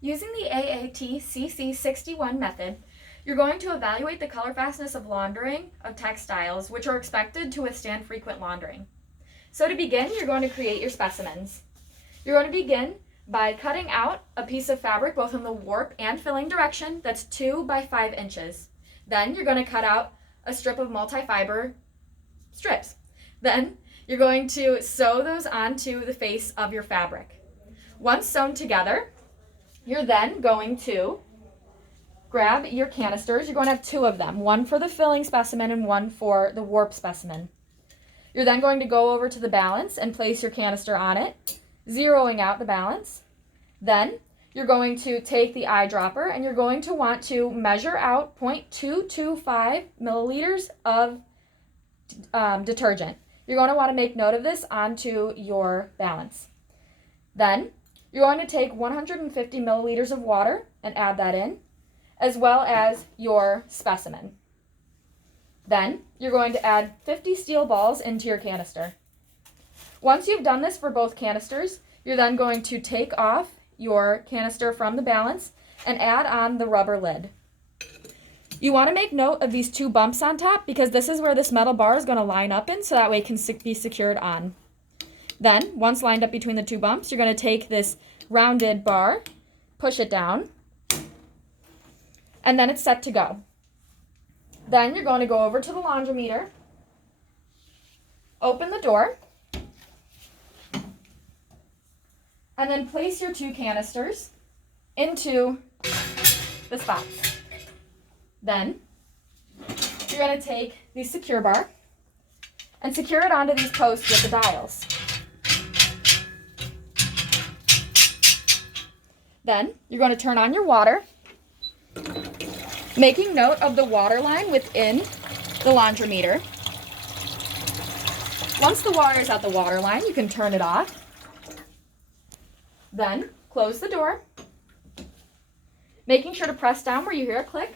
Using the AAT-CC61 method, you're going to evaluate the color fastness of laundering of textiles, which are expected to withstand frequent laundering. So to begin, you're going to create your specimens. You're going to begin by cutting out a piece of fabric both in the warp and filling direction that's 2 by 5 inches. Then you're going to cut out a strip of multi-fiber strips. Then you're going to sew those onto the face of your fabric. Once sewn together, you're then going to grab your canisters. You're going to have 2 of them, one for the filling specimen and one for the warp specimen. You're then going to go over to the balance and place your canister on it, zeroing out the balance. Then you're going to take the eyedropper and you're going to want to measure out 0.225 milliliters of detergent. You're going to want to make note of this onto your balance. Then you're going to take 150 milliliters of water and add that in, as well as your specimen. Then you're going to add 50 steel balls into your canister. Once you've done this for both canisters, you're then going to take off your canister from the balance and add on the rubber lid. You want to make note of these 2 bumps on top because this is where this metal bar is going to line up in, so that way it can be secured on. Then, once lined up between the 2 bumps, you're going to take this rounded bar, push it down, and then it's set to go. Then you're going to go over to the laundrometer, open the door, and then place your 2 canisters into the spots. Then you're going to take the secure bar and secure it onto these posts with the dials. Then you're going to turn on your water, making note of the water line within the laundrometer. Once the water is at the water line, you can turn it off. Then close the door, making sure to press down where you hear a click.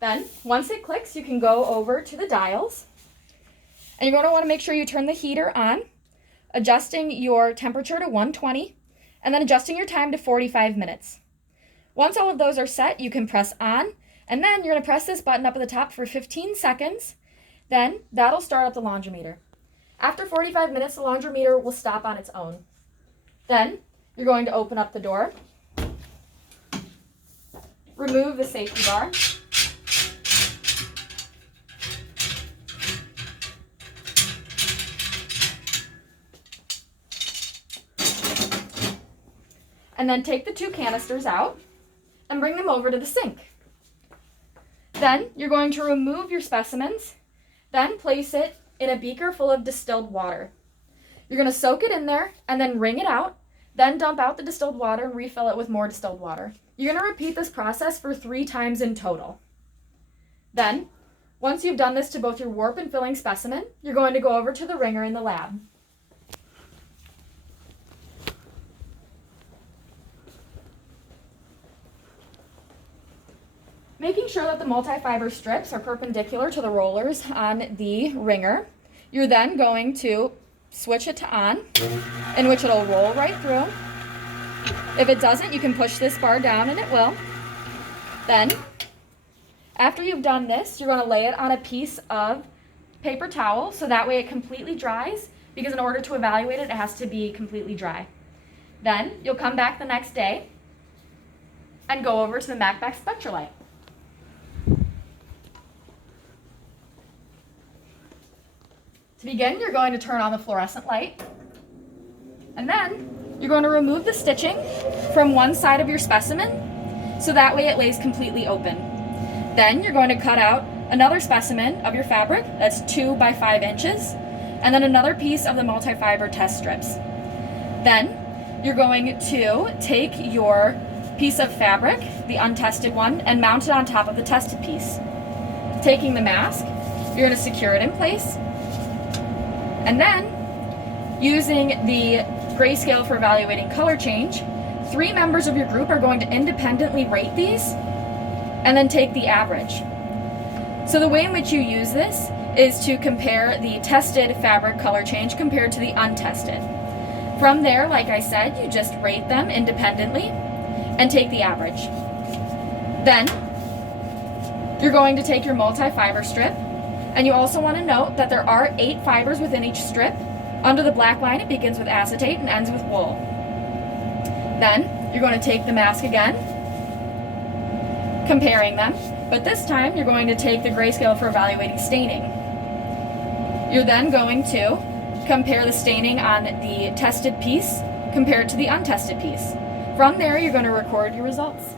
Then, once it clicks, you can go over to the dials, and you're going to want to make sure you turn the heater on, adjusting your temperature to 120, and then adjusting your time to 45 minutes. Once all of those are set, you can press on, and then you're going to press this button up at the top for 15 seconds. Then, that'll start up the laundrometer. After 45 minutes, the laundrometer will stop on its own. Then, you're going to open up the door, remove the safety bar, and then take the 2 canisters out and bring them over to the sink. Then you're going to remove your specimens, then place it in a beaker full of distilled water. You're going to soak it in there and then wring it out, then dump out the distilled water and refill it with more distilled water. You're going to repeat this process for 3 times in total. Then, once you've done this to both your warp and filling specimen, you're going to go over to the wringer in the lab. Making sure that the multi-fiber strips are perpendicular to the rollers on the wringer, you're then going to switch it to on, in which it'll roll right through. If it doesn't, you can push this bar down and it will. Then, after you've done this, you're going to lay it on a piece of paper towel so that way it completely dries, because in order to evaluate it, it has to be completely dry. Then, you'll come back the next day and go over to the MacBack Spectralight. To begin, you're going to turn on the fluorescent light, and then you're going to remove the stitching from one side of your specimen so that way it lays completely open. Then you're going to cut out another specimen of your fabric that's 2 by 5 inches, and then another piece of the multi-fiber test strips. Then you're going to take your piece of fabric, the untested one, and mount it on top of the tested piece. Taking the mask, you're going to secure it in place. And then, using the grayscale for evaluating color change, 3 members of your group are going to independently rate these and then take the average. So the way in which you use this is to compare the tested fabric color change compared to the untested. From there, like I said, you just rate them independently and take the average. Then you're going to take your multi-fiber strip, and you also want to note that there are 8 fibers within each strip. Under the black line, it begins with acetate and ends with wool. Then you're going to take the mask again, comparing them, but this time you're going to take the grayscale for evaluating staining. You're then going to compare the staining on the tested piece compared to the untested piece. From there, you're going to record your results.